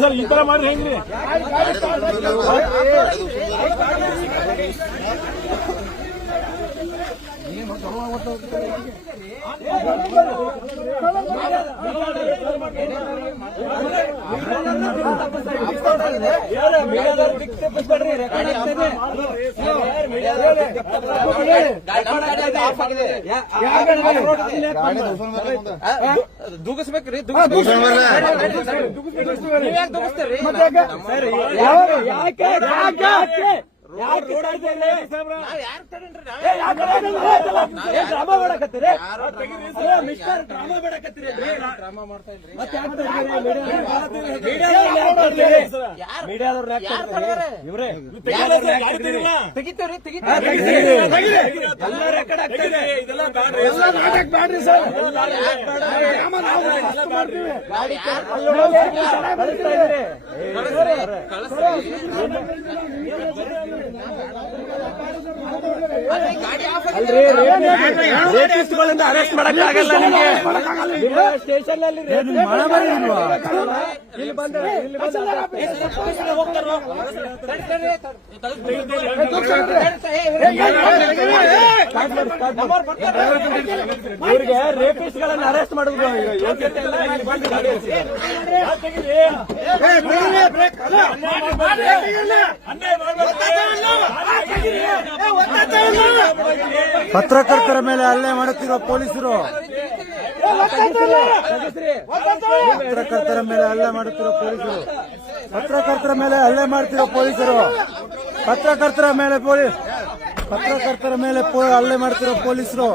Sir ಈ ತರ ಮಾಡ್ರಿ ಹೆಂಗ್ರಿ ದೂಗಿಸ್ಬೇಕ್ರಿ ಯಾಕೆ? ಯಾಕೆ? ಯಾಕೆ? ಡ್ರಾಮಾ ಮಾಡಕತ್ತೀರಿ? ಮಿಸ್ಟರ್ ಡ್ರಾಮಾ ಮಾಡಕತ್ತೀರಿ ಮೀಡಿಯಾದವ್ರ ಇವ್ರೆ. ತೆಗಿತೇವ್ರಿ ಎಲ್ಲ ರೆಕಾರ್ಡ್ ಆಗ್ತಿದೆ ಇದೆಲ್ಲ ನಾಟಕ ಬ್ಯಾಡ್ರಿ. ಸರ್. ರೇಪಿಸ್ಟ್ಗಳಿಂದ ಅರೆಸ್ಟ್ ಮಾಡಕ್ಕಾಗಲ್ಲ ನಿಮಗೆ ಸ್ಟೇಷನ್ ಅಲ್ಲಿ ಇಲ್ಲಿ ಬಂದ್ರೆ ಇಲ್ಲಿ ಬಂದ್ರೆ ಹೋಗ್ತಾರೋ ಇವ್ರಿಗೆ ರೇಪಿಸ್ಟ್ ಗಳನ್ನ ಅರೆಸ್ಟ್ ಮಾಡಿದ್ರು ಯೋಗ್ಯತೆ ಪತ್ರಕರ್ತರ ಮೇಲೆ ಹಲ್ಲೆ ಮಾಡುತ್ತಿರುವ ಪೊಲೀಸರು ಪತ್ರಕರ್ತರ ಮೇಲೆ ಹಲ್ಲೆ ಮಾಡುತ್ತಿರುವ ಪೊಲೀಸರು ಪತ್ರಕರ್ತರ ಮೇಲೆ ಹಲ್ಲೆ ಮಾಡುತ್ತಿರುವ ಪೊಲೀಸರು ಪತ್ರಕರ್ತರ ಮೇಲೆ ಪೊಲೀಸ್ ಪತ್ರಕರ್ತರ ಮೇಲೆ ಹಲ್ಲೆ ಮಾಡುತ್ತಿರುವ ಪೊಲೀಸರು?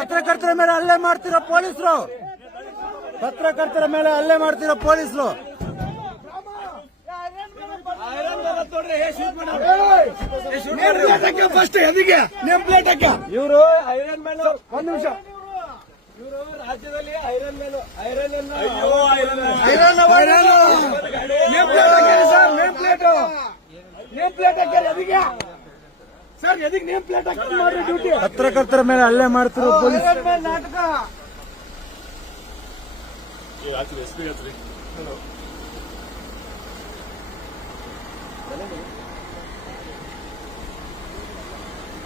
ಪತ್ರಕರ್ತರ ಮೇಲೆ ಹಲ್ಲೆ ಮಾಡ್ತಿರೋ ಪೊಲೀಸರು. ಪತ್ರಕರ್ತರ ಮೇಲೆ ಹಲ್ಲೆ ಮಾಡ್ತಿರೋ ಪೊಲೀಸರು. ಫಸ್ಟ್ ಎದಿಗೆ ನೇಮ್ ಪ್ಲೇಟ್ ಹಾಕ ಇವರು ಐರನ್ ಮ್ಯಾನ್. ಒಂದ್ ನಿಮಿಷ. ಇವರು ರಾಜ್ಯದಲ್ಲಿ iron man. Iron name plate ಹಾಕ್ಯಾರಿ sir name plate name plate ಹಾಕ್ಯಾರಿ ಎದಿಗೆ. ಸರ್ ನೇಮ್ ಪ್ಲೇಟ್ ಹಾಕಿ ಮಾಡ್ರಿ ಡ್ಯೂಟಿ ಪತ್ರಕರ್ತರ ಮೇಲೆ ಹಲ್ಲೆ ಮಾಡ್ತಿರೋ ಪೊಲೀಸ್ ನಾಟಕ.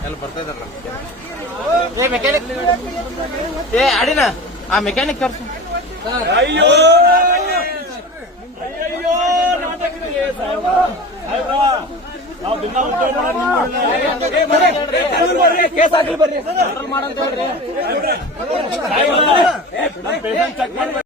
ಎಲ್ಲ ಬರ್ತಾ ಇದಾರಲ್ಲ ಏ ಮೆಕ್ಯಾನಿಕ್. ಏ ಅಡಿನ ಆ ಮೆಕ್ಯಾನಿಕ್ ಕರ್ಸು ಅಯ್ಯೋ! ಅಯ್ಯೋ ನಾಟಕ ನಾವು ದಿನ ಉದ್ಯೋಗ ಕಡೆನೇ. ಕೇಸ್ ಹಾಕಲಿ ಬರ್ರಿ ಮಾಡಂತ